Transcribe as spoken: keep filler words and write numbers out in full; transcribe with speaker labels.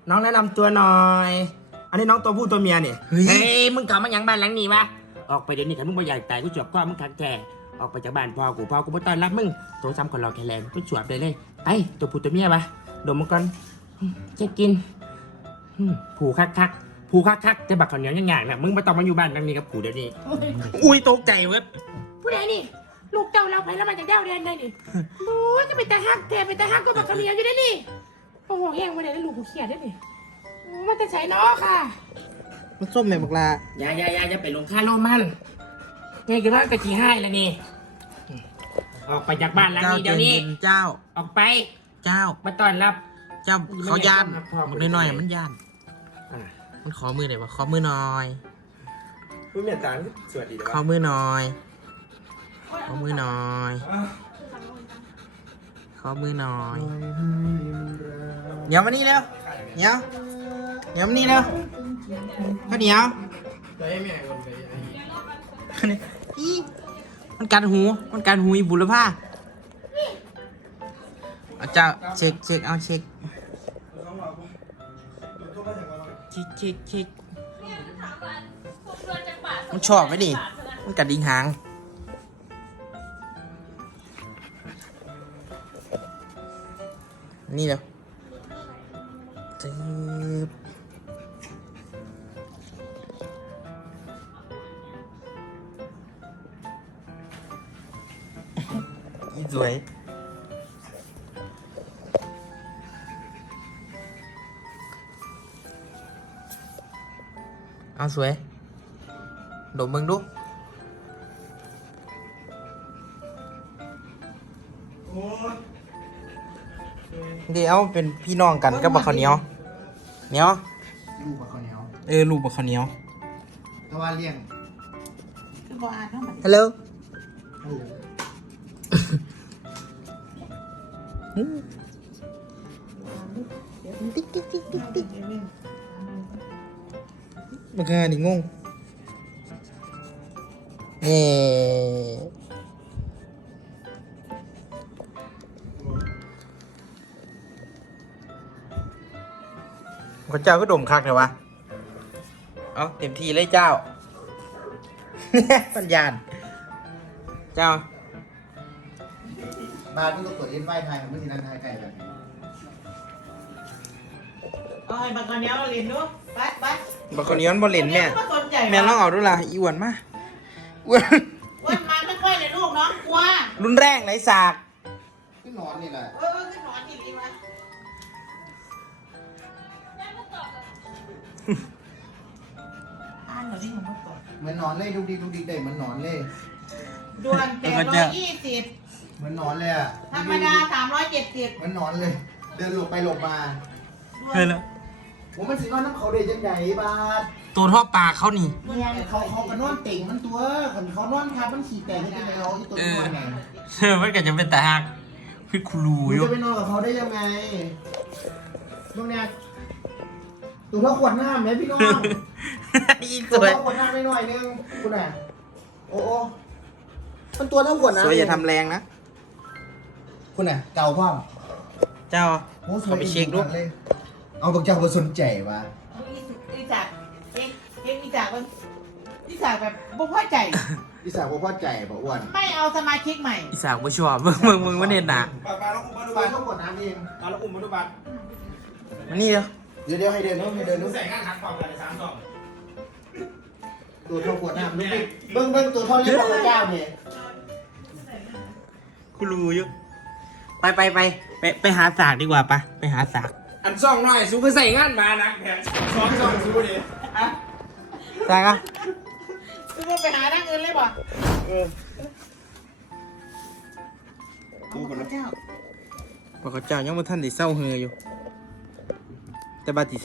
Speaker 1: น้องแนะนำตัวหน่อยอันนี้น้องตัวผู้ตัวเมียเนี่ยเฮ้ยมึงกลับมาอย่างบ้านหลังนี้วะออกไปเดี๋ยวนี้ถ้ามึงบ่อยากตายกูจวบก้อนมึงคักแก่ออกไปจากบ้านพ่อกูพ่อกูไม่ต้อนรับมึงโตซ้ำคนรอแค่แรงกูจวบได้เลยไปตัวผู้ตัวเมียวะดมมันก่อนจะกินผูคักคักผูคักคักจะบักข้าวเหนียวยังไงนะมึงไม่ต้องมาอยู่บ้านหลังนี้กับผูเดี๋ยวนี้อุ้ยตกใจเว้ยผู้ใดนี่ลูกเจ้าเราไปแล้วมาจากเจ้าเดือนได้นี่โอ้ยจะเป็นตาฮักแท้เป็นตาฮักก็บักข้าวเหนียวอยู่ได้นี่โอ้โหแห้งไปเลยลูกกูเขียดได้นี่มันจะใช้น้อค่ะ
Speaker 2: มันส้มเลยบอกลา
Speaker 1: อย่าอย่าอย่าจะไปลงค่าโลมันไงกันว่ากะขี้ให้แล้วนี่ออกไปจากบ้านหลังนี้เดี๋ยวนี้
Speaker 2: เจ้า
Speaker 1: ออกไป
Speaker 2: เจ้า
Speaker 1: มาต้อนรับ
Speaker 2: เจ้าเขาย่านมันน้อยๆมันย่านมันขอมือหน่อยวะขอมือหน่อย
Speaker 1: คุณเมียตังสวัสดี
Speaker 2: ขอมือหน่อยขอมือหน่อยขอมือหน่อยเหนียวมานี่เร็วเหนียวเหนียวมานี่เร็วข้าวเหนียวอีมันกัดหูมันกัดหูอีบุรพาเอาเจ้าเช็คเช็คเอาเช็คเช็คเช็คเช็คมันชอบไหมดิมันกัดดิ้งหางนี่เร็วจึ๊บสวยเอาสวยดมมึงดูเดี๋ยวเป็นพี่น้องกันกับบักข้าวเหนียวเหนียว
Speaker 3: ลูกบักข้าวเหนียว
Speaker 2: เออลูกบักข้าวเหนียว
Speaker 3: ตะวันเลี้ยง
Speaker 2: ฮัลโหลติ๊กติ๊กติ๊กติ๊กติ๊กบักข้าวนี่งงเน่ข้าเจ้าก็ดมคักเลยวะเอาเต็มที่เลยเจ้าปัญญาเจ้า
Speaker 3: บ้านมึงก็เปิดเล่นไฟไทยมึงสินั่นไทยไก่แบบนี้
Speaker 4: เอาให้บักกะเนียวเล่นดูไปไป
Speaker 2: บักคนย้อนบอลเล่นแม่แม่น้องเอาดูล่ะอีวันมาอ้วน
Speaker 4: อ้วนมันไม่ค่อยเลยลูกน้องกลัว
Speaker 2: รุนแรงไรสาก
Speaker 3: ขึ้นนอนนี่แหละ
Speaker 4: เออขึ้นนอนที่นี่มาอ่านหน่อยดิผมมาตอบ
Speaker 3: เหมือนนอนเลยดูดีดูดีได้เหมือนนอนเลย
Speaker 4: ด่วนแปดร้อยยี่สิบ
Speaker 3: เหมือนนอนเลยอ่ะ
Speaker 4: ธรรมดาสามร้อยเจ็ดสิบ
Speaker 3: เหมือนนอนเลยเดินหลบไปหลบมา
Speaker 2: เฮ้ยแล้ว
Speaker 3: ผมมันสินอนน้ำเขาเด็ดจังใหญ่บาด
Speaker 2: ตัวท่อปลาเขานี่
Speaker 3: เขาเขากันนอนเต่งมันตัวคนเขานอนครับมันขี่แต่งให้ยังไงเราที่ตัวนอนไง
Speaker 2: เออมันก็จะเป็นตาหักพี่ครู
Speaker 3: อยู่จะไปนอนกับเขาได้ยังไงตรงเนี้ยตัวเท่าขวดน้ำไหมพี่น้องตัวเท่าขวดน้ำหน่อยนึงคุณอ่ะโอ้โอ้มันตัวเท่าขวดน้ำ
Speaker 2: สวยอย่าทำแรงนะ
Speaker 3: คุณอ่ะเก่าพ่อ
Speaker 2: เจ้าเขาไปเช็คดู
Speaker 3: เอาบอกเจ้าบ่สนใจวะ
Speaker 4: อีจากเอ็งเอ็งอีจากมันอีจากแบบบ่พอใจ
Speaker 3: อีสาวบ่พอใจบ่อ้วน
Speaker 4: ไม่เอาสมาชิกใหม่
Speaker 2: อีสาวบ่ชอบมึงมึงมึงมันเห็นหนา
Speaker 3: ปลาปลาแล้วอุ้มมาดูบัตรต้องกดน้ำเอง
Speaker 1: ปลาแล้วอุ้มมาดูบัตร
Speaker 2: มันนี่
Speaker 3: เดี๋ยวเดี๋ยวให้เดินนู้นให้เดินนู้น
Speaker 1: ใส่งานขัดความกันในสามสอง
Speaker 3: ตัวเท่าขวดน้ำเบิ้งเบิ้งตัวเท่าเล็บของเจ้าเนี่ย
Speaker 2: ครูอยู่ไปไปไปไปไปหาสากดีกว่าปะไปหาสาก
Speaker 1: อันซ่องหน่อยซูก็ใส่งานมานะแผนซ่องซ่องซูดิอะ
Speaker 2: สากอ่ะ
Speaker 4: ซูก็ไปหาทางอื่นเลยบ่
Speaker 3: เออ
Speaker 4: ตู้กับเจ้า
Speaker 2: บอกเขาเจ้ายังบ่ทันได้เศร้าเฮออยู่แต่บาติ